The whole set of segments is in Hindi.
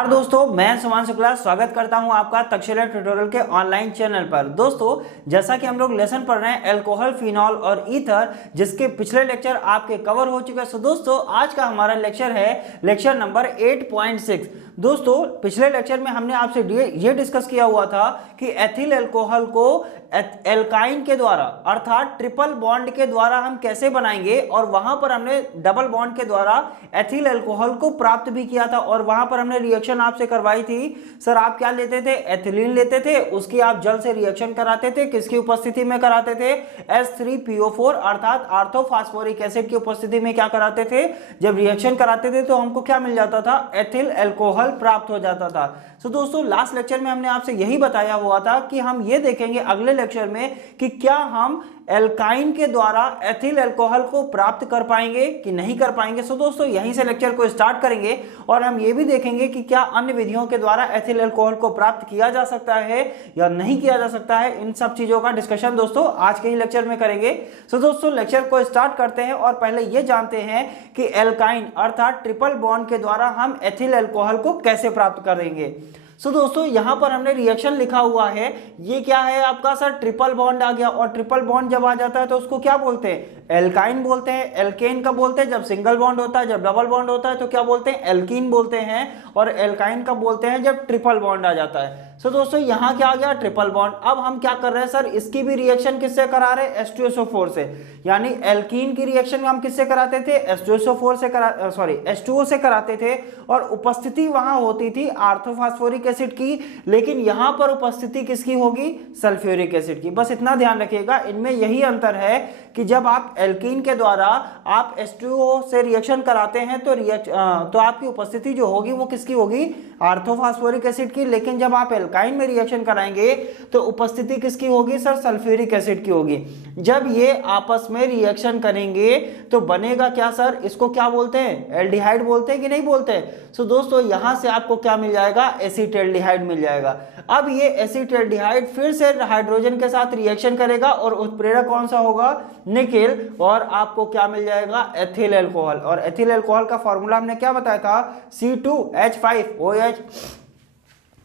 नमस्कार दोस्तों, मैं सुमान शुक्ला स्वागत करता हूं आपका तक्षशिला ट्यूटोरियल के ऑनलाइन चैनल पर। दोस्तों, जैसा कि हम लोग लेसन पढ़ रहे हैं अल्कोहल, फिनॉल और ईथर, जिसके पिछले लेक्चर आपके कवर हो चुके हैं। सो दोस्तों, आज का हमारा लेक्चर है लेक्चर नंबर 8.6। दोस्तों, पिछले लेक्चर में हमने आपसे ये डिस्कस किया हुआ था कि एथिल अल्कोहल को एल्काइन के द्वारा अर्थात ट्रिपल बॉन्ड के द्वारा हम कैसे बनाएंगे, और वहां पर हमने डबल बॉन्ड के द्वारा एथिल अल्कोहल को प्राप्त भी किया था। और वहां पर हमने रिएक्शन आपसे करवाई थी। सर, आप क्या लेते थे? एथिलीन लेते थे, उसकी आप जल से रिएक्शन कराते थे। किसकी उपस्थिति में कराते थे? H3PO4 अर्थात आर्थोफास्फोरिक एसिड की उपस्थिति में क्या कराते थे? जब रिएक्शन कराते थे तो हमको क्या मिल जाता था? एथिल अल्कोहल प्राप्त हो जाता था। सो दोस्तों, लास्ट लेक्चर में हमने आपसे यही बताया हुआ था कि हम ये देखेंगे अगले लेक्चर में कि क्या हम एल्काइन के द्वारा एथिल अल्कोहल को प्राप्त कर पाएंगे कि नहीं कर पाएंगे। सो दोस्तों, यहीं से लेक्चर को स्टार्ट करेंगे और हम ये भी देखेंगे कि क्या अन्य विधियों के द्वारा एथिल अल्कोहल को प्राप्त किया जा सकता है या नहीं किया जा सकता है। इन सब चीजों का डिस्कशन दोस्तों आज के ही लेक्चर में करेंगे। सो दोस्तों, लेक्चर को स्टार्ट करते हैं और पहले ये जानते हैं कि एल्काइन अर्थात ट्रिपल बॉन्ड के द्वारा हम एथिल अल्कोहल को कैसे प्राप्त करेंगे। सो दोस्तों, यहां पर हमने रिएक्शन लिखा हुआ है। ये क्या है आपका? सर, ट्रिपल बॉन्ड आ गया। और ट्रिपल बॉन्ड जब आ जाता है तो उसको क्या बोलते हैं? एल्काइन बोलते हैं। एल्केन का बोलते हैं जब सिंगल बॉन्ड होता है। जब डबल बॉन्ड होता है तो क्या बोलते हैं? एल्कीन बोलते हैं। और एल्काइन का बोलते हैं जब ट्रिपल बॉन्ड आ जाता है। सो दोस्तों, यहां क्या आ गया? Triple bond. अब हम क्या कर रहे हैं? सर, इसकी भी रिएक्शन किससे करा रहे हैं? H2SO4 से। यानी एल्कीन की रिएक्शन हम किससे कराते थे? H2SO4 से H2O से कराते थे। और उपस्थिति वहां होती थी आर्थोफास्फोरिक एसिड की, लेकिन यहां पर उपस्थिति किसकी होगी? सल्फ्यूरिक एसिड की। बस इतना ध्यान रखिएगा, इनमें यही अंतर है कि जब आप एल्कीन के द्वारा आप H2O से रिएक्शन कराते हैं तो आपकी उपस्थिति जो होगी वो किसकी होगी? आर्थोफास्फोरिक एसिड की। लेकिन जब आप एल्काइन में रिएक्शन कराएंगे तो उपस्थिति किसकी होगी? सर, सल्फ्यूरिक एसिड की होगी। जब ये आपस में रिएक्शन करेंगे तो बनेगा क्या? सर, इसको क्या बोलते हैं? एल्डिहाइड बोलते हैं कि नहीं बोलते हैं? सो दोस्तों, यहां से आपको क्या मिल जाएगा? एसीटल्डिहाइड मिल जाएगा। अब ये एसीटल्डिहाइड फिर से हाइड्रोजन के साथ रिएक्शन करेगा और उत्प्रेरक कौन सा होगा? निकेल। और आपको क्या मिल जाएगा? Ethyl alcohol. और एथिल अल्कोहल का फॉर्मूला हमने क्या बताया था? C2H5OH।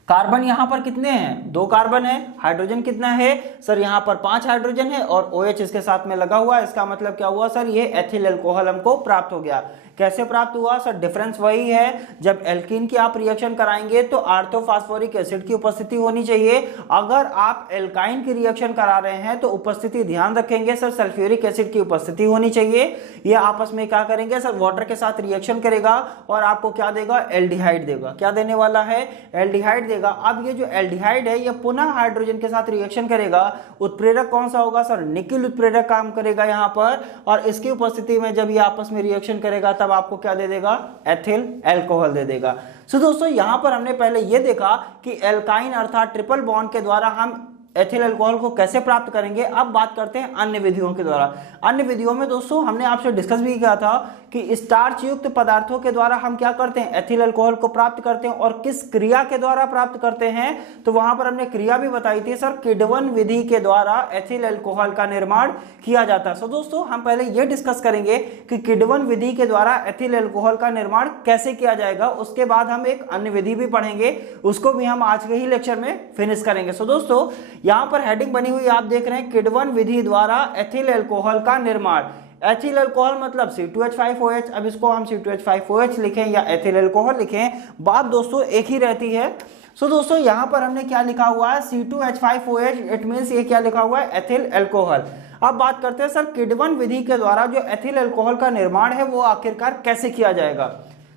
कार्बन यहां पर कितने हैं? 2 कार्बन है। हाइड्रोजन कितना है? सर, यहां पर 5 हाइड्रोजन है और OH इसके साथ में लगा हुआ है। इसका मतलब क्या हुआ? सर, ये एथिल अल्कोहल हमको प्राप्त हो गया। कैसे प्राप्त हुआ? सर, डिफरेंस वही है, जब एल्कीन की आप रिएक्शन कराएंगे तो आर्थोफास्फोरिक एसिड की उपस्थिति होनी चाहिए। अगर आप एल्काइन की रिएक्शन करा रहे हैं तो उपस्थिति ध्यान रखेंगे सर, सल्फ्यूरिक एसिड की उपस्थिति होनी चाहिए। ये आपस में क्या करेंगे? सर, वाटर के साथ रिएक्शन करेगा और आपको क्या देगा? एल्डिहाइड देगा। क्या देने वाला है? एल्डिहाइड देगा। अब ये जो एल्डिहाइड है ये पुनः हाइड्रोजन के साथ रिएक्शन करेगा। उत्प्रेरक कौन सा होगा? सर, निकिल उत्प्रेरक काम करेगा यहाँ पर। और इसकी उपस्थिति में जब ये आपस में रिएक्शन करेगा तब आपको क्या दे देगा? एथिल अल्कोहल दे देगा। सो दोस्तों, यहां पर हमने पहले ये देखा कि एल्काइन अर्थात ट्रिपल बॉन्ड के द्वारा हम एथिल अल्कोहल को कैसे प्राप्त करेंगे। अब बात करते हैं अन्य विधियों के द्वारा। अन्य विधियों में दोस्तों हमने आपसे डिस्कस भी किया था कि स्टार्च युक्त पदार्थों के द्वारा हम क्या करते हैं? एथिल अल्कोहल को प्राप्त करते हैं। और किस क्रिया के द्वारा प्राप्त करते हैं? तो वहां पर हमने क्रिया भी बताई थी सर, किडवन विधि के द्वारा एथिल अल्कोहल का निर्माण किया जाता है। सो दोस्तों, हम पहले ये डिस्कस करेंगे कि किडवन विधि के द्वारा एथिल अल्कोहल का निर्माण कैसे किया जाएगा। उसके बाद हम एक अन्य विधि भी पढ़ेंगे, उसको भी हम आज के ही लेक्चर में फिनिश करेंगे। सो दोस्तों, यहां पर हेडिंग बनी हुई आप देख रहे हैं, किडवन विधि द्वारा एथिल अल्कोहल का निर्माण। एथिल अल्कोहल मतलब C2H5OH। अब इसको हम C2H5OH लिखें या एथिल अल्कोहल लिखें, बात दोस्तों एक ही रहती है। सो दोस्तों, यहां पर हमने क्या लिखा हुआ है? C2H5OH। इट मींस ये क्या लिखा हुआ है? Ethyl alcohol. अब बात करते हैं सर, किडवन विधि के द्वारा जो एथिल अल्कोहल का निर्माण है वो आखिरकार कैसे किया जाएगा।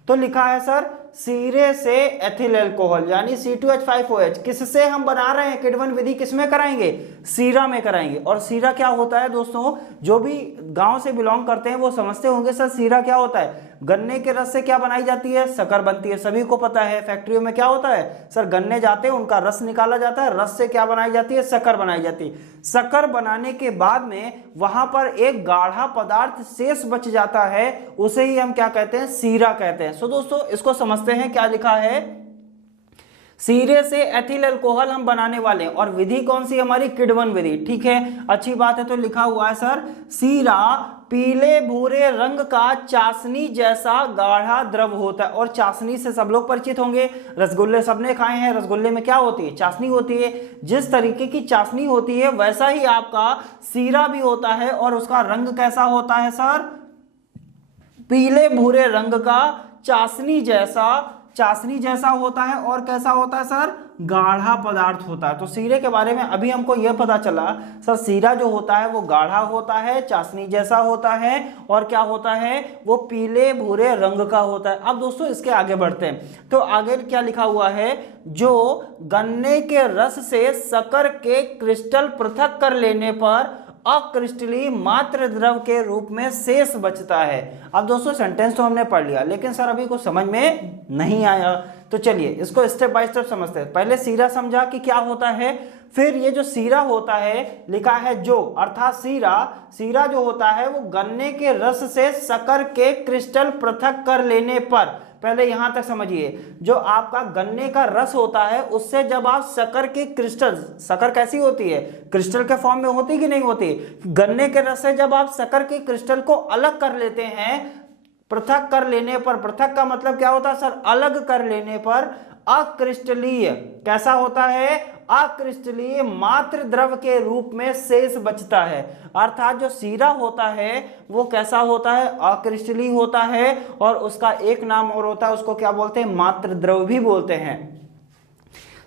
तो लिखा है सर, सीरे से एथिल अल्कोहल यानी C2H5OH। किससे हम बना रहे हैं? किडवन विधि किसमें कराएंगे? सीरा में कराएंगे। और सीरा क्या होता है दोस्तों? जो भी गांव से बिलोंग करते हैं वो समझते होंगे सर, सीरा क्या होता है? गन्ने के रस से क्या बनाई जाती है? शक्कर बनती है। सभी को पता है। फैक्ट्रियों में क्या होता है? सर, गन्ने जाते हैं, उनका रस निकाला जाता है, रस से क्या बनाई जाती है? शक्कर बनाई जाती है। शक्कर बनाने के बाद में वहां पर एक गाढ़ा पदार्थ शेष बच जाता है, उसे ही हम क्या कहते हैं? सीरा कहते हैं। सो दोस्तों, इसको समझते हैं। क्या लिखा है? सीरे से एथिल अल्कोहल हम बनाने वाले हैं और विधि कौन सी हमारी, किडवन विधि। ठीक है, अच्छी बात है। तो लिखा हुआ है सर, सीरा पीले भूरे रंग का चाशनी जैसा गाढ़ा द्रव होता है। और चाशनी से सब लोग परिचित होंगे, रसगुल्ले सबने खाए हैं। रसगुल्ले में क्या होती है, चाशनी होती है। जिस तरीके की चाशनी होती है वैसा ही आपका सीरा भी होता है। और उसका रंग कैसा होता है सर, पीले भूरे रंग का चाशनी जैसा होता है। और कैसा होता है सर, गाढ़ा पदार्थ होता है। तो सीरे के बारे में अभी हमको यह पता चला सर, सीरा जो होता है वो गाढ़ा होता है, चाशनी जैसा होता है, और क्या होता है, वो पीले भूरे रंग का होता है। अब दोस्तों इसके आगे बढ़ते हैं। तो आगे क्या लिखा हुआ है, जो गन्ने के रस से शक्कर के क्रिस्टल पृथक कर लेने पर अक्रिस्टलीय मात्र द्रव के रूप में शेष बचता है। अब दोस्तों सेंटेंस तो हमने पढ़ लिया, लेकिन सर अभी कुछ समझ में नहीं आया। तो चलिए इसको स्टेप बाय स्टेप समझते हैं। पहले सीरा समझा कि क्या होता है, फिर ये जो सीरा होता है लिखा है जो, अर्थात सीरा जो होता है वो गन्ने के रस से शक्कर के क्रिस्टल पृथक कर लेने पर, पहले यहां तक समझिए, जो आपका गन्ने का रस होता है उससे जब आप शक्कर के क्रिस्टल, शक्कर कैसी होती है, क्रिस्टल के फॉर्म में होती कि नहीं होती, गन्ने के रस से जब आप शक्कर के क्रिस्टल को अलग कर लेते हैं, पृथक कर लेने पर, पृथक का मतलब क्या होता है सर, अलग कर लेने पर अक्रिस्टलीय, कैसा होता है, अक्रिस्टलीय मात्र द्रव के रूप में शेष बचता है। अर्थात जो सीरा होता है वो कैसा होता है, अक्रिस्टलीय होता है। और उसका एक नाम और होता है, उसको क्या बोलते हैं, मात्र द्रव भी बोलते हैं।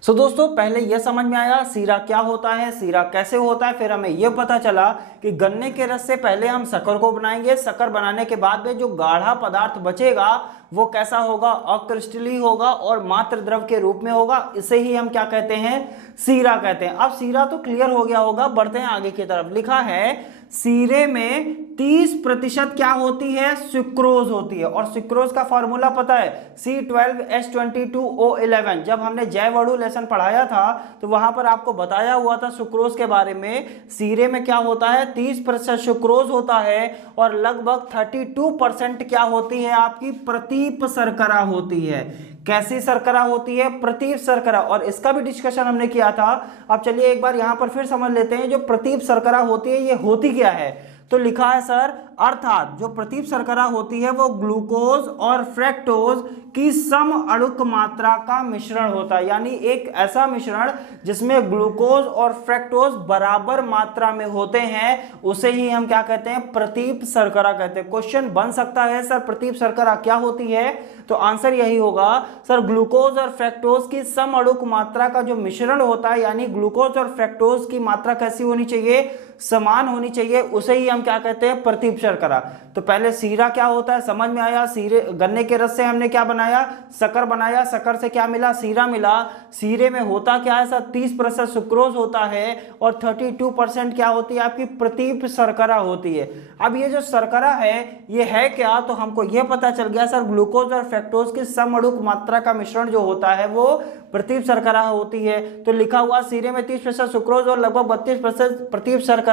सो दोस्तों पहले यह समझ में आया सीरा क्या होता है, सीरा कैसे होता है। फिर हमें यह पता चला कि गन्ने के रस से पहले हम शक्कर को बनाएंगे, शक्कर बनाने के बाद में जो गाढ़ा पदार्थ बचेगा वो कैसा होगा, अक्रिस्टलीय होगा और मात्र द्रव के रूप में होगा। इसे ही हम क्या कहते हैं, सीरा कहते हैं। अब सीरा तो क्लियर हो गया होगा, बढ़ते हैं आगे की तरफ। लिखा है सीरे में 30% क्या होती है, सुक्रोज होती है। और सुक्रोज का फॉर्मूला पता है, C12H22O11। जब हमने जैवअणु लेसन पढ़ाया था तो वहां पर आपको बताया हुआ था सुक्रोज के बारे में। सीरे में क्या होता है, 30% सुक्रोज होता है और लगभग 32% क्या होती है, आपकी प्रतीप शर्करा होती है। कैसी शर्करा होती है, प्रतीप शर्करा। और इसका भी डिस्कशन हमने किया था। अब चलिए एक बार यहां पर फिर समझ लेते हैं, जो प्रतीप शर्करा होती है ये होती क्या है। तो लिखा है सर, अर्थात जो प्रतीप शर्करा होती है वो ग्लूकोज और फ्रैक्टोज की सम अणुक मात्रा का मिश्रण होता है। यानी एक ऐसा मिश्रण जिसमें ग्लूकोज और फ्रैक्टोज बराबर मात्रा में होते हैं, उसे ही हम क्या कहते हैं, प्रतीप शर्करा कहते हैं। क्वेश्चन बन सकता है सर प्रतीप शर्करा क्या होती है, तो आंसर यही होगा सर, ग्लूकोज और फ्रैक्टोज की सम अणुक मात्रा का जो मिश्रण होता है, यानी ग्लूकोज और फ्रैक्टोज की मात्रा कैसी होनी चाहिए, समान होनी चाहिए, उसे ही हम क्या कहते हैं, प्रतीप शर्करा। तो पहले सीरा क्या होता है समझ में आया। सीरे, गन्ने के रस से हमने क्या बनाया, शक्कर बनाया, शक्कर से क्या मिला, सीरा मिला। सीरे में होता क्या है सर, 30% सुक्रोज होता है और 32% क्या होती है, आपकी प्रतीप शर्करा होती है। अब ये जो शर्करा है ये है क्या, तो हमको ये पता चल गया सर, ग्लूकोज और फ्रैक्टोज की समअणुक मात्रा का मिश्रण जो होता है वो प्रतीप शर्करा होती है। तो लिखा हुआ सीरे में 30% सुक्रोज और लगभग 32% प्रतीप शर्करा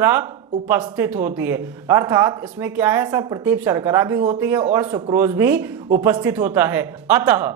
उपस्थित होती है। अर्थात इसमें क्या है सर, प्रतीप शर्करा भी होती है और सुक्रोज भी उपस्थित होता है। अतः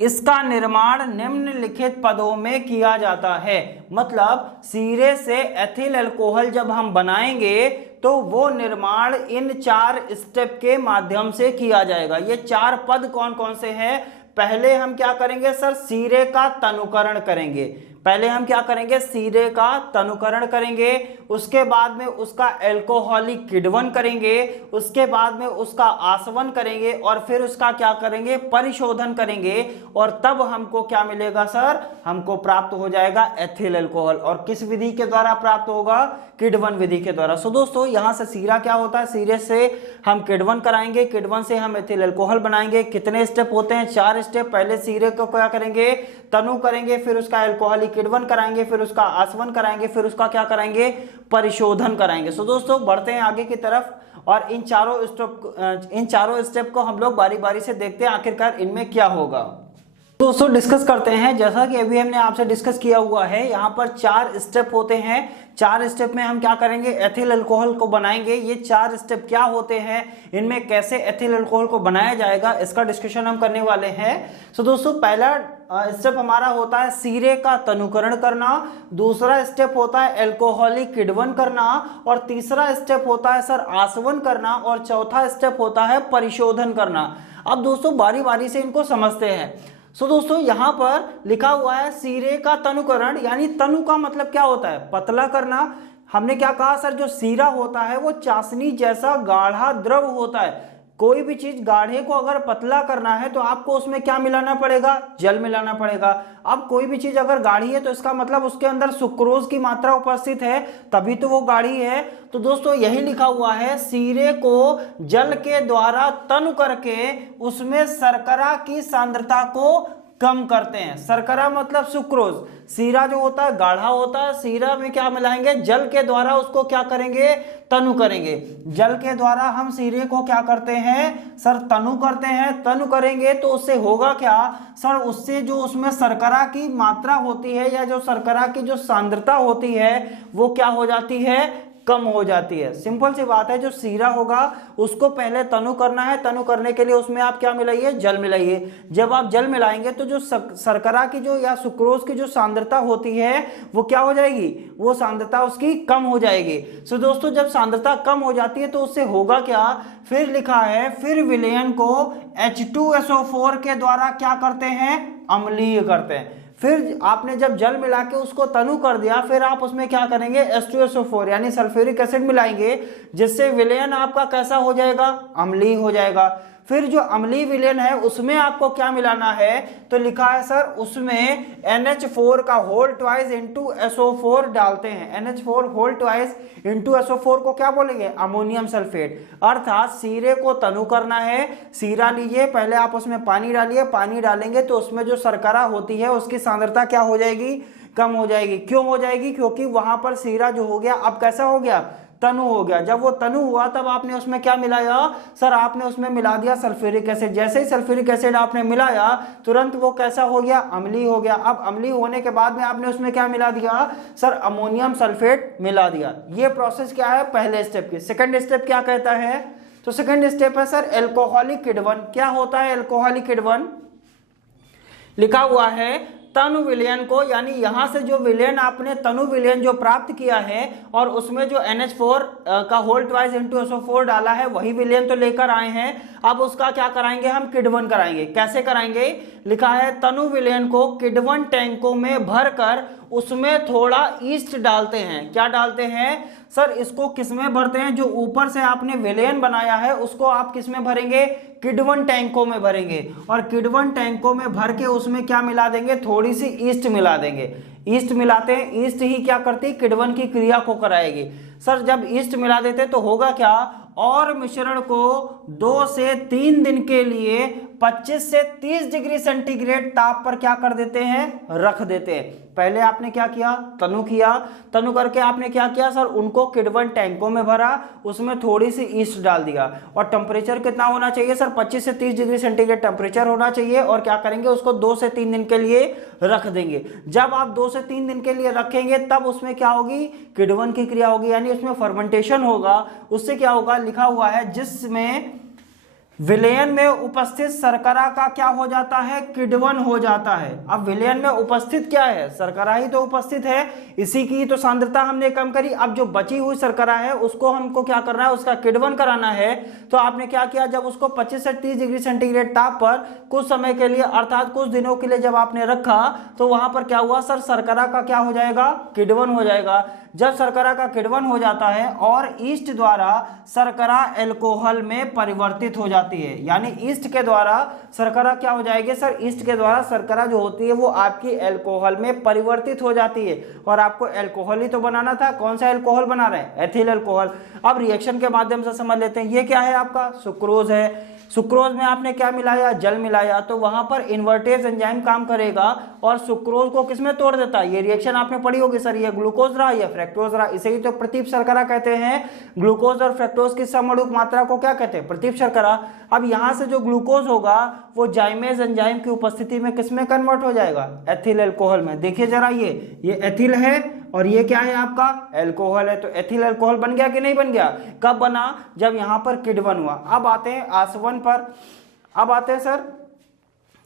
इसका निर्माण निम्नलिखित पदों में किया जाता है। मतलब सीरे से एथिल अल्कोहल जब हम बनाएंगे तो वो निर्माण इन 4 स्टेप के माध्यम से किया जाएगा। ये 4 पद कौन कौन से हैं, पहले हम क्या करेंगे सर, सीरे का तनुकरण करेंगे। पहले हम क्या करेंगे, सीरे का तनुकरण करेंगे, उसके बाद में उसका एल्कोहलिक किण्वन करेंगे, उसके बाद में उसका आसवन करेंगे और फिर उसका क्या करेंगे, परिशोधन करेंगे। और तब हमको क्या मिलेगा सर, हमको प्राप्त हो जाएगा एथिल अल्कोहल। और किस विधि के द्वारा प्राप्त होगा, किण्वन विधि के द्वारा। सो दोस्तों यहां से सीरा क्या होता है, सीरे से हम किण्वन कराएंगे, किण्वन से हम एथिल अल्कोहल बनाएंगे। कितने स्टेप होते हैं, 4 स्टेप। पहले सीरे को क्या करेंगे, तनु करेंगे, फिर उसका एल्कोहलिक किण्वन कराएंगे, फिर उसका आसवन कराएंगे, फिर उसका क्या कराएंगे, परिशोधन कराएंगे। सो दोस्तों बढ़ते हैं आगे की तरफ और इन चारों स्टेप को हम लोग बारी बारी से देखते हैं आखिरकार इनमें क्या होगा। दोस्तों डिस्कस करते हैं। जैसा कि अभी हमने आपसे डिस्कस किया हुआ है, यहाँ पर 4 स्टेप होते हैं। 4 स्टेप में हम क्या करेंगे, एथिल अल्कोहल को बनाएंगे। ये 4 स्टेप क्या होते हैं, इनमें कैसे एथिल अल्कोहल को बनाया जाएगा, इसका डिस्कशन हम करने वाले हैं। सो दोस्तों पहला स्टेप हमारा होता है सीरे का तनुकरण करना, दूसरा स्टेप होता है अल्कोहलिक किण्वन करना, और तीसरा स्टेप होता है सर आसवन करना, और चौथा स्टेप होता है परिशोधन करना। अब दोस्तों बारी बारी से इनको समझते हैं। सो दोस्तों यहाँ पर लिखा हुआ है सीरे का तनुकरण, यानी तनु का मतलब क्या होता है, पतला करना। हमने क्या कहा सर, जो सीरा होता है वो चाशनी जैसा गाढ़ा द्रव होता है। कोई भी चीज गाढ़े को अगर पतला करना है तो आपको उसमें क्या मिलाना पड़ेगा, जल मिलाना पड़ेगा। अब कोई भी चीज अगर गाढ़ी है तो इसका मतलब उसके अंदर सुक्रोज की मात्रा उपस्थित है, तभी तो वो गाढ़ी है। तो दोस्तों यही लिखा हुआ है, सीरे को जल के द्वारा तनु करके उसमें शर्करा की सांद्रता को कम करते हैं। शर्करा मतलब सुक्रोज, सीरा जो होता है गाढ़ा होता है, सीरा में क्या मिलाएंगे, जल के द्वारा उसको क्या करेंगे, तनु करेंगे। जल के द्वारा हम सीरे को क्या करते हैं सर, तनु करते हैं। तनु करेंगे तो उससे होगा क्या सर, उससे जो उसमें शर्करा की मात्रा होती है या जो शर्करा की जो सांद्रता होती है वो क्या हो जाती है, कम हो जाती है। सिंपल सी बात है, जो सीरा होगा उसको पहले तनु करना है, तनु करने के लिए उसमें आप क्या मिलाइए, जल मिलाइए। जब आप जल मिलाएंगे तो जो शर्करा की जो या सुक्रोज की जो सांद्रता होती है वो क्या हो जाएगी, वो सांद्रता उसकी कम हो जाएगी। सो दोस्तों जब सांद्रता कम हो जाती है तो उससे होगा क्या, फिर लिखा है फिर विलयन को H2SO4 के द्वारा क्या करते हैं, अम्लीय करते हैं। फिर आपने जब जल मिला के उसको तनु कर दिया, फिर आप उसमें क्या करेंगे, H2SO4 यानी सल्फ्यूरिक एसिड मिलाएंगे, जिससे विलयन आपका कैसा हो जाएगा, अम्लीय हो जाएगा। फिर जो अम्लीय विलयन है उसमें आपको क्या मिलाना है, तो लिखा है सर उसमें NH4 का होल ट्वाइस इंटू SO4 डालते हैं। NH4 whole twice into SO4 को क्या बोलेंगे, अमोनियम सल्फेट। अर्थात सीरे को तनु करना है, सीरा लीजिए, पहले आप उसमें पानी डालिए, पानी डालेंगे तो उसमें जो शर्करा होती है उसकी सांद्रता क्या हो जाएगी, कम हो जाएगी। क्यों हो जाएगी, क्योंकि वहां पर सीरा जो हो गया अब कैसा हो गया, तनु हो गया। जब वो तनु हुआ तब आपने उसमें क्या मिलाया सर, आपने उसमें मिला दिया सल्फ्यूरिक एसिड। जैसे ही सल्फ्यूरिक एसिड आपने मिलाया तुरंत वो कैसा हो गया, अम्लीय हो गया। अब अम्लीय होने के बाद में आपने उसमें क्या मिला दिया सर, अमोनियम सल्फेट मिला दिया। ये प्रोसेस क्या है, पहले स्टेप की। सेकंड स्टेप क्या कहता है, तो सेकंड स्टेप है सर अल्कोहलिक किण्वन। क्या होता है अल्कोहलिक किण्वन, लिखा हुआ है तनु विलयन को, यानी यहां से जो विलयन आपने तनु विलयन जो प्राप्त किया है और उसमें जो NH4 का होल ट्वाइस इंटू SO4 डाला है वही विलयन तो लेकर आए हैं। अब उसका क्या कराएंगे, हम किण्वन कराएंगे। कैसे कराएंगे, लिखा है तनु विलयन को किण्वन टैंकों में भरकर उसमें थोड़ा ईस्ट डालते हैं। क्या डालते हैं सर, इसको किसमें भरते हैं, जो ऊपर से आपने विलयन बनाया है उसको आप किसमें भरेंगे, किण्वन टैंकों में भरेंगे। और किण्वन टैंकों में भर के उसमें क्या मिला देंगे, थोड़ी सी ईस्ट मिला देंगे। ईस्ट मिलाते हैं, ईस्ट ही क्या करती है, किण्वन की क्रिया को कराएगी। सर जब ईस्ट मिला देते तो होगा क्या, और मिश्रण को 2 से 3 दिन के लिए 25 से 30 डिग्री सेंटीग्रेड ताप पर क्या कर देते हैं, रख देते हैं। पहले आपने क्या किया, तनु किया, तनु करके आपने क्या किया सर, उनको किण्वन टैंकों में भरा, उसमें थोड़ी सी ईस्ट डाल दिया। और टेम्परेचर कितना होना चाहिए सर, 25 से 30 डिग्री सेंटीग्रेड टेम्परेचर होना चाहिए। और क्या करेंगे, उसको 2 से 3 दिन के लिए रख देंगे। जब आप 2 से 3 दिन के लिए रखेंगे तब उसमें क्या होगी, किण्वन की क्रिया होगी, यानी उसमें फर्मेंटेशन होगा। उससे क्या होगा, लिखा हुआ है जिसमें विलयन में उपस्थित शर्करा का क्या हो जाता है, किण्वन हो जाता है। अब विलयन में उपस्थित क्या है, शर्करा ही तो उपस्थित है, इसी की तो सांद्रता हमने कम करी। अब जो बची हुई शर्करा है उसको हमको क्या करना है, उसका किण्वन कराना है। तो आपने क्या किया, जब उसको 25 से 30 डिग्री सेंटीग्रेड ताप पर कुछ समय के लिए अर्थात कुछ दिनों के लिए जब आपने रखा तो वहां पर क्या हुआ सर, शर्करा का क्या हो जाएगा, किण्वन हो जाएगा। जब शर्करा का किण्वन हो जाता है और ईस्ट द्वारा शर्करा अल्कोहल में परिवर्तित हो जाती है, यानी ईस्ट के द्वारा शर्करा क्या हो जाएगी सर, ईस्ट के द्वारा शर्करा जो होती है वो आपकी अल्कोहल में परिवर्तित हो जाती है। और आपको अल्कोहल ही तो बनाना था, कौन सा अल्कोहल बना रहे हैं, एथिल अल्कोहल। अब रिएक्शन के माध्यम से समझ लेते हैं, ये क्या है आपका, सुक्रोज है। सुक्रोज में आपने क्या मिलाया, जल मिलाया, तो वहां पर इन्वर्टेज एंजाइम काम करेगा और सुक्रोज को किसमें तोड़ देता है। ये रिएक्शन आपने पढ़ी होगी सर, ये ग्लूकोज रहा या फ्रक्टोज रहा, इसे ही तो प्रतीप शर्करा कहते हैं। ग्लूकोज और फ्रक्टोज की समरूप मात्रा को क्या कहते हैं, प्रतीप शर्करा। अब यहां से जो ग्लूकोज होगा वो जाइमेज एंजाइम की उपस्थिति में किसमें कन्वर्ट हो जाएगा, एथिल अल्कोहल में। देखिए जरा, ये एथिल है और ये क्या है आपका एल्कोहल है, तो एथिल अल्कोहल बन गया कि नहीं बन गया? कब बना? जब यहाँ पर किण्वन हुआ। अब आते हैं आसवन पर। अब आते हैं सर,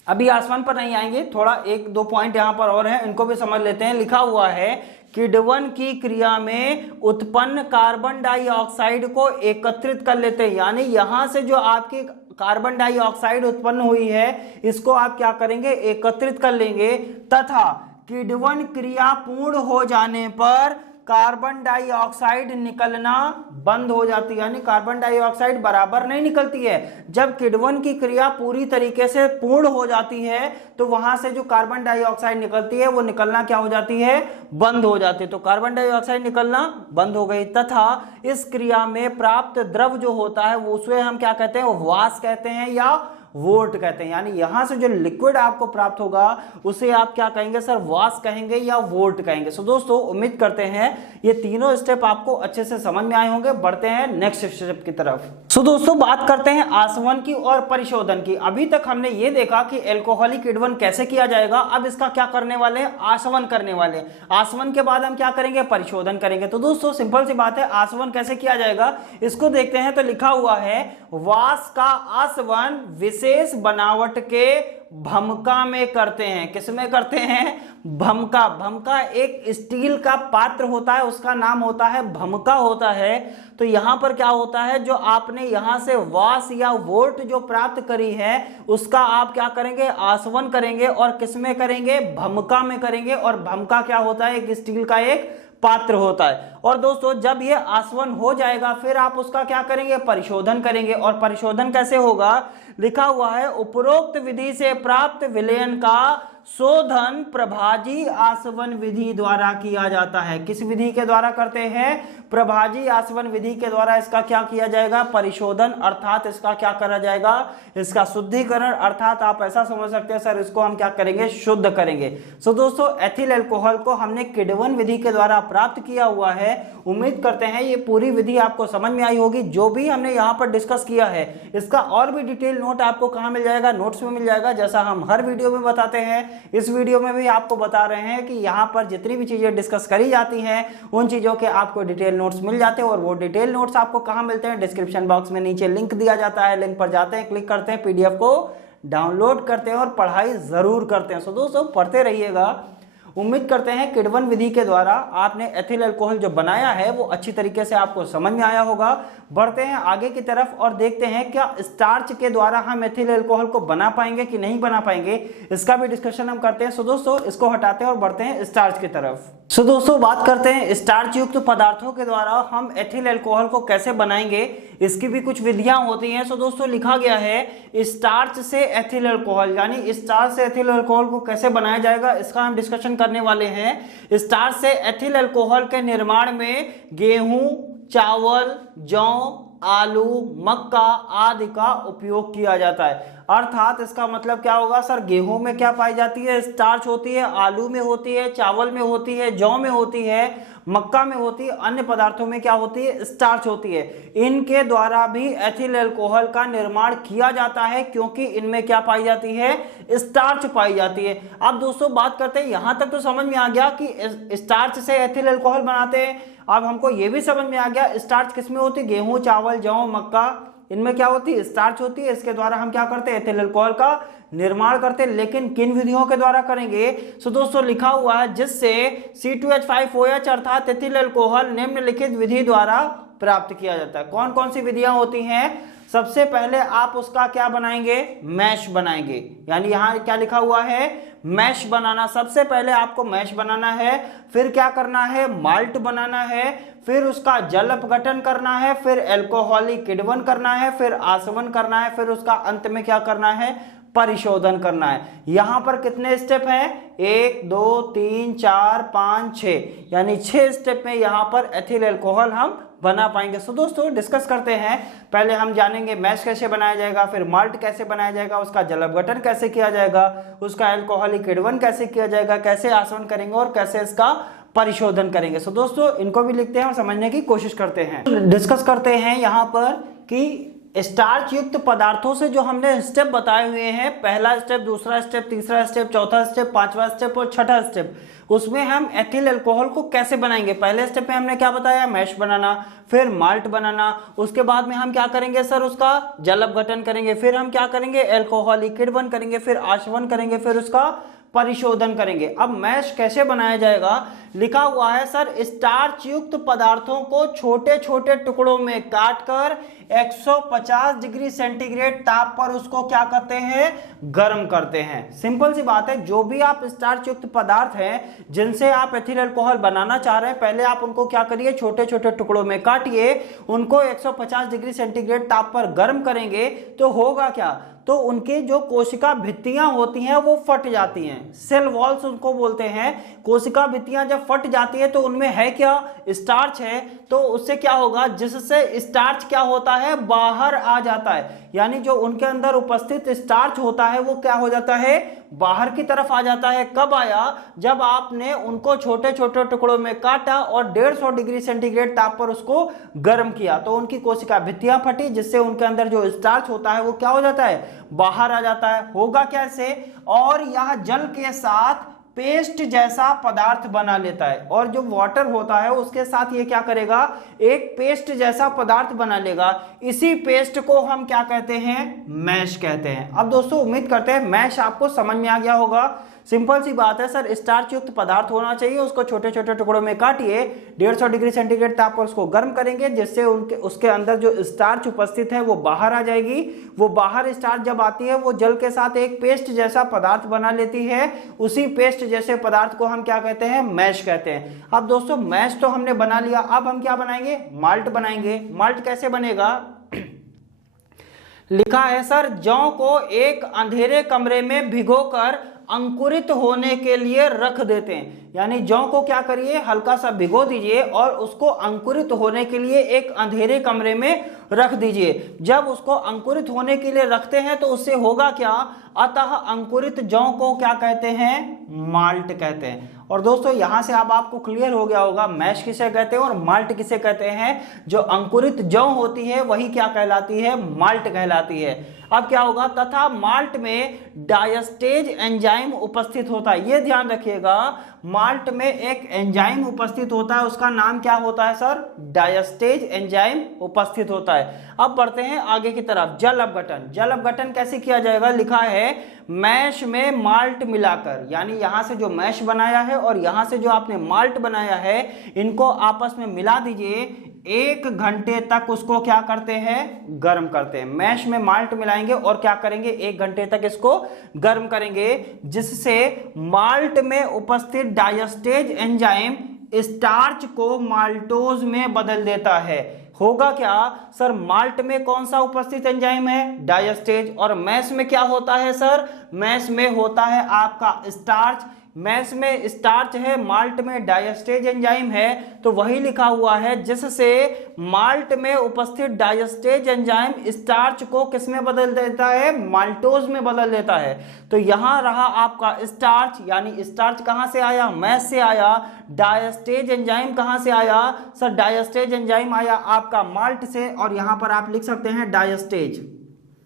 अभी आसवन पर नहीं आएंगे, थोड़ा एक दो पॉइंट यहाँ पर और हैं, इनको भी समझ लेते हैं। लिखा हुआ है किण्वन की क्रिया में उत्पन्न कार्बन डाइऑक्साइड को एकत्रित कर लेते हैं, यानी यहां से जो आपकी कार्बन डाइऑक्साइड उत्पन्न हुई है इसको आप क्या करेंगे? एकत्रित कर लेंगे, तथा किण्वन क्रिया पूर्ण हो जाने पर कार्बन डाइऑक्साइड निकलना बंद हो जाती है, यानी कार्बन डाइऑक्साइड बराबर नहीं निकलती है। जब किण्वन की क्रिया पूरी तरीके से पूर्ण हो जाती है तो वहां से जो कार्बन डाइऑक्साइड निकलती है वो निकलना क्या हो जाती है? बंद हो जाती है। तो कार्बन डाइऑक्साइड निकलना बंद हो गई, तथा इस क्रिया में प्राप्त द्रव जो होता है वो उसे हम क्या कहते हैं? वाष्प कहते हैं या वोट कहते हैं, यानी यहां से जो लिक्विड आपको प्राप्त होगा उसे आप क्या कहेंगे सर? वाष्प कहेंगे या वोट कहेंगे। सो दोस्तों उम्मीद करते हैं ये तीनों स्टेप आपको अच्छे से समझ में आए होंगे। बढ़ते हैं नेक्स्ट स्टेप की तरफ। सो दोस्तों बात करते हैं आसवन की और परिशोधन की। अभी तक हमने ये देखा कि एल्कोहलिक किण्वन कैसे किया जाएगा, अब इसका क्या करने वाले हैं? आसवन करने वाले। आसवन के बाद हम क्या करेंगे? परिशोधन करेंगे। तो दोस्तों सिंपल सी बात है, आसवन कैसे किया जाएगा इसको देखते हैं। तो लिखा हुआ है वाष्प का आसवन विशेष बनावट के भमका में करते हैं। किसमें करते हैं? भमका। भमका एक स्टील का पात्र होता है, उसका नाम होता है भमका होता है। तो यहां पर क्या होता है? जो आपने यहां से वाष्प या वोट जो प्राप्त करी है उसका आप क्या करेंगे? आसवन करेंगे। और किसमें करेंगे? भमका में करेंगे। और भमका क्या होता है? एक स्टील का एक पात्र होता है। और दोस्तों जब ये आसवन हो जाएगा फिर आप उसका क्या करेंगे? परिशोधन करेंगे। और परिशोधन कैसे होगा? लिखा हुआ है उपरोक्त विधि से प्राप्त विलयन का शोधन प्रभाजी आसवन विधि द्वारा किया जाता है। किस विधि के द्वारा करते हैं? प्रभाजी आसवन विधि के द्वारा इसका क्या किया जाएगा? परिशोधन, अर्थात इसका क्या करा जाएगा? इसका शुद्धिकरण, अर्थात आप ऐसा समझ सकते हैं सर इसको हम क्या करेंगे? शुद्ध करेंगे। सो दोस्तों एथिल अल्कोहल को हमने किण्वन विधि के द्वारा प्राप्त किया हुआ है। उम्मीद करते हैं ये पूरी विधि आपको समझ में आई होगी। जो भी हमने यहाँ पर डिस्कस किया है इसका और भी डिटेल नोट आपको कहाँ मिल जाएगा? नोट्स में मिल जाएगा, जैसा हम हर वीडियो में बताते हैं। इस वीडियो में भी आपको बता रहे हैं कि यहाँ पर जितनी भी चीजें डिस्कस करी जाती हैं उन चीजों के आपको डिटेल नोट्स मिल जाते हैं। और वो डिटेल नोट्स आपको कहाँ मिलते हैं? डिस्क्रिप्शन बॉक्स में नीचे लिंक दिया जाता है, लिंक पर जाते हैं, क्लिक करते हैं, पीडीएफ को डाउनलोड करते हैं और पढ़ाई जरूर करते हैं। सो दोस्तों पढ़ते रहिएगा। उम्मीद करते हैं किण्वन विधि के द्वारा आपने एथिल अल्कोहल जो बनाया है वो अच्छी तरीके से आपको समझ में आया होगा। बढ़ते हैं आगे की तरफ और देखते हैं क्या स्टार्च के द्वारा हम एथिल अल्कोहल को बना पाएंगे कि नहीं बना पाएंगे, इसका भी डिस्कशन हम करते हैं। सो दोस्तों इसको हटाते हैं और बढ़ते हैं स्टार्च की तरफ। सो दोस्तों बात करते हैं स्टार्च युक्त पदार्थों के द्वारा हम एथिल अल्कोहल को कैसे बनाएंगे, इसकी भी कुछ विधियां होती हैं। सो दोस्तों लिखा गया है स्टार्च से एथिल अल्कोहल, यानी स्टार्च से एथिल अल्कोहल को कैसे बनाया जाएगा इसका हम डिस्कशन करने वाले हैं। स्टार्च से एथिल अल्कोहल के निर्माण में गेहूं, चावल, जौ, आलू, मक्का आदि का उपयोग किया जाता है। अर्थात इसका मतलब क्या होगा सर? गेहूं में क्या पाई जाती है? स्टार्च होती है, आलू में होती है, चावल में होती है, जौ में होती है, मक्का में होती है, अन्य पदार्थों में क्या होती है? स्टार्च होती है। इनके द्वारा भी एथिल अल्कोहल का निर्माण किया जाता है क्योंकि इनमें क्या पाई जाती है? स्टार्च पाई जाती है। अब दोस्तों बात करते हैं, यहां तक तो समझ में आ गया कि स्टार्च से एथिल अल्कोहल बनाते हैं। अब हमको यह भी समझ में आ गया स्टार्च किसमें होती है? गेहूं, चावल, जौ, मक्का, इनमें क्या होती है? स्टार्च होती है। इसके द्वारा हम क्या करते हैं? एथिल अल्कोहल का निर्माण करते हैं। लेकिन किन विधियों के द्वारा करेंगे? सो दोस्तों लिखा हुआ है जिससे C2H5OH अर्थात एथिल अल्कोहल निम्नलिखित विधि द्वारा प्राप्त किया जाता है। कौन कौन सी विधियां होती हैं? सबसे पहले आप उसका क्या बनाएंगे? मैश बनाएंगे। यानी यहां क्या लिखा हुआ है? मैश बनाना। सबसे पहले आपको मैश बनाना है, फिर क्या करना है? माल्ट बनाना है, फिर उसका जल अपघटन करना है, फिर अल्कोहलिक किण्वन करना है, फिर आसवन करना है, फिर उसका अंत में क्या करना है? परिशोधन करना है। यहां पर कितने स्टेप हैं? 1 2 3 4 5 6, यानी 6 स्टेप में यहां पर एथिल अल्कोहल हम बना पाएंगे। सो दोस्तों डिस्कस करते हैं। पहले हम जानेंगे मैश कैसे बनाया जाएगा, फिर माल्ट कैसे बनाया जाएगा, उसका जल अपघटन कैसे किया जाएगा, उसका अल्कोहलिक किण्वन कैसे किया जाएगा, कैसे आसवन करेंगे और कैसे इसका परिशोधन करेंगे। सो दोस्तों इनको भी लिखते हैं और समझने की कोशिश करते हैं। डिस्कस करते हैं यहाँ पर कि स्टार्च युक्त पदार्थों से जो हमने स्टेप बताए हुए हैं, पहला स्टेप, दूसरा स्टेप, तीसरा स्टेप, चौथा स्टेप, पांचवा स्टेप और छठा स्टेप, उसमें हम एथिल अल्कोहल को कैसे बनाएंगे। पहले स्टेप में हमने क्या बताया, मैश बनाना, फिर माल्ट बनाना, उसके बाद में हम क्या करेंगे सर, उसका जल अपघटन करेंगे, फिर हम क्या करेंगे, अल्कोहलिक किण्वन करेंगे, फिर आशवन करेंगे, फिर उसका परिशोधन करेंगे। अब मैश कैसे बनाया जाएगा, लिखा हुआ है सर, स्टार्च युक्त पदार्थों को छोटे छोटे टुकड़ों में काटकर 150 डिग्री सेंटीग्रेड ताप पर उसको क्या करते हैं, गर्म करते हैं। सिंपल सी बात है, जो भी आप स्टार्च युक्त पदार्थ हैं जिनसे आप एथिल अल्कोहल बनाना चाह रहे हैं, पहले आप उनको क्या करिए, छोटे छोटे टुकड़ों में काटिए, उनको 150 डिग्री सेंटीग्रेड ताप पर गर्म करेंगे तो होगा क्या, तो उनकी जो कोशिका भित्तियां होती हैं वो फट जाती हैं, सेल वॉल्स उनको बोलते हैं। कोशिका भित्तियां जब फट जाती है तो उनमें है क्या, स्टार्च है, तो उससे क्या होगा, जिससे स्टार्च क्या होता है, बाहर आ जाता है, यानी जो उनके अंदर उपस्थित स्टार्च होता है वो क्या हो जाता है, बाहर की तरफ आ जाता है। कब आया, जब आपने उनको छोटे छोटे टुकड़ों में काटा और 150 डिग्री सेंटीग्रेड ताप पर उसको गर्म किया, तो उनकी कोशिका भित्तियां फटी, जिससे उनके अंदर जो स्टार्च होता है वो क्या हो जाता है, बाहर आ जाता है। होगा कैसे, और यह जल के साथ पेस्ट जैसा पदार्थ बना लेता है, और जो वाटर होता है उसके साथ ये क्या करेगा, एक पेस्ट जैसा पदार्थ बना लेगा। इसी पेस्ट को हम क्या कहते हैं, मैश कहते हैं। अब दोस्तों उम्मीद करते हैं मैश आपको समझ में आ गया होगा। सिंपल सी बात है सर, स्टार्च युक्त पदार्थ होना चाहिए, उसको छोटे छोटे टुकड़ों में काटिए, 150 डिग्री सेंटीग्रेड ताप पर उसको गर्म करेंगे, जिससे उसके अंदर जो स्टार्च उपस्थित है वो बाहर आ जाएगी। वो बाहर स्टार्च जब आती है वो जल के साथ एक पेस्ट जैसा पदार्थ बना लेती है। उसी पेस्ट जैसे पदार्थ को हम क्या कहते हैं, मैश कहते हैं। अब दोस्तों मैश तो हमने बना लिया, अब हम क्या बनाएंगे, माल्ट बनाएंगे। माल्ट कैसे बनेगा, लिखा है सर, जौ को एक अंधेरे कमरे में भिगोकर अंकुरित होने के लिए रख देते हैं। यानी जौ को क्या करिए, हल्का सा भिगो दीजिए और उसको अंकुरित होने के लिए एक अंधेरे कमरे में रख दीजिए। जब उसको अंकुरित होने के लिए रखते हैं तो उससे होगा क्या, अतः अंकुरित जौ को क्या कहते हैं, माल्ट कहते हैं। और दोस्तों यहां से अब आपको क्लियर हो गया होगा मैश किसे कहते हैं और माल्ट किसे कहते हैं। जो अंकुरित जौ होती है वही क्या कहलाती है, माल्ट कहलाती है। अब क्या होगा, तथा माल्ट में डायस्टेज एंजाइम उपस्थित होता है। यह ध्यान रखिएगा, माल्ट में एक एंजाइम उपस्थित होता है, उसका नाम क्या होता है सर, डायस्टेज एंजाइम उपस्थित होता है। अब बढ़ते हैं आगे की तरफ, जल अपघटन। जल अपघटन कैसे किया जाएगा, लिखा है मैश में माल्ट मिलाकर, यानी यहां से जो मैश बनाया है और यहां से जो आपने माल्ट बनाया है, इनको आपस में मिला दीजिए। 1 घंटे तक उसको क्या करते हैं, गर्म करते हैं। मैश में माल्ट मिलाएंगे और क्या करेंगे, 1 घंटे तक इसको गर्म करेंगे, जिससे माल्ट में उपस्थित डायस्टेज एंजाइम स्टार्च को माल्टोज में बदल देता है। होगा क्या सर, माल्ट में कौन सा उपस्थित एंजाइम है, डायस्टेज, और मैश में क्या होता है सर, मैश में होता है आपका स्टार्च। मैश में स्टार्च है, माल्ट में डायस्टेज एंजाइम है, तो वही लिखा हुआ है, जिससे माल्ट में उपस्थित डायस्टेज एंजाइम स्टार्च को किस में बदल देता है, माल्टोज में बदल देता है। तो यहां रहा आपका स्टार्च, यानी स्टार्च कहां से आया, मैश से आया। डायस्टेज एंजाइम कहां से आया सर, डायस्टेज एंजाइम आया आपका माल्ट से, और यहां पर आप लिख सकते हैं डायस्टेज,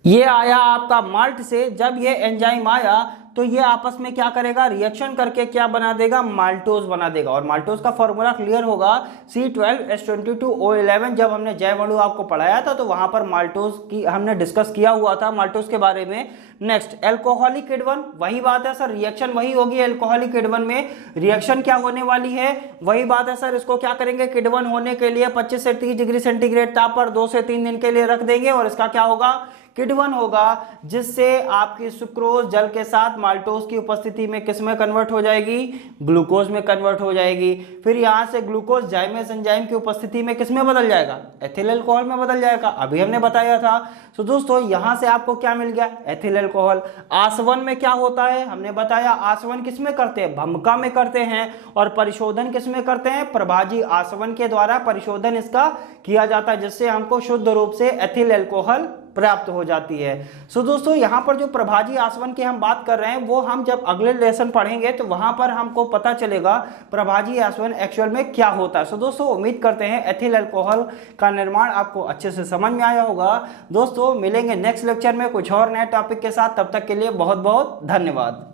ये आया आपका माल्ट से। जब ये एंजाइम आया तो ये आपस में क्या करेगा, रिएक्शन करके क्या बना देगा, माल्टोज बना देगा। और माल्टोज का फॉर्मूला क्लियर होगा, C12H22O11। जब हमने जैव अणु आपको पढ़ाया था तो वहां पर माल्टोज की हमने डिस्कस किया हुआ था, माल्टोज के बारे में। नेक्स्ट अल्कोहलिक किण्वन, वही बात है सर, रिएक्शन वही होगी। अल्कोहलिक किण्वन में रिएक्शन क्या होने वाली है, वही बात है सर। इसको क्या करेंगे, किण्वन होने के लिए 25 से 30 डिग्री सेंटीग्रेड ताप पर 2 से 3 दिन के लिए रख देंगे, और इसका क्या होगा, किण्वन होगा, जिससे आपकी सुक्रोज जल के साथ माल्टोज की उपस्थिति में किस में कन्वर्ट हो जाएगी, ग्लूकोज में कन्वर्ट हो जाएगी। फिर यहां से ग्लूकोज जाइमेस एंजाइम की उपस्थिति में किस में बदल जाएगा, एथिल अल्कोहल में बदल जाएगा, अभी हमने बताया था। तो दोस्तों यहां से आपको क्या मिल गया, एथिल अल्कोहल। आसवन में क्या होता है, हमने बताया आसवन किस में करते हैं, भमका में करते हैं, और परिशोधन किस में करते हैं, प्रभाजी आसवन के द्वारा परिशोधन इसका किया जाता है, जिससे हमको शुद्ध रूप से एथिल अल्कोहल प्राप्त हो जाती है। सो दोस्तों यहाँ पर जो प्रभाजी आसवन की हम बात कर रहे हैं वो हम जब अगले लेसन पढ़ेंगे तो वहां पर हमको पता चलेगा प्रभाजी आसवन एक्चुअल में क्या होता है। सो दोस्तों उम्मीद करते हैं एथिल अल्कोहल का निर्माण आपको अच्छे से समझ में आया होगा। दोस्तों मिलेंगे नेक्स्ट लेक्चर में कुछ और नए टॉपिक के साथ, तब तक के लिए बहुत बहुत धन्यवाद।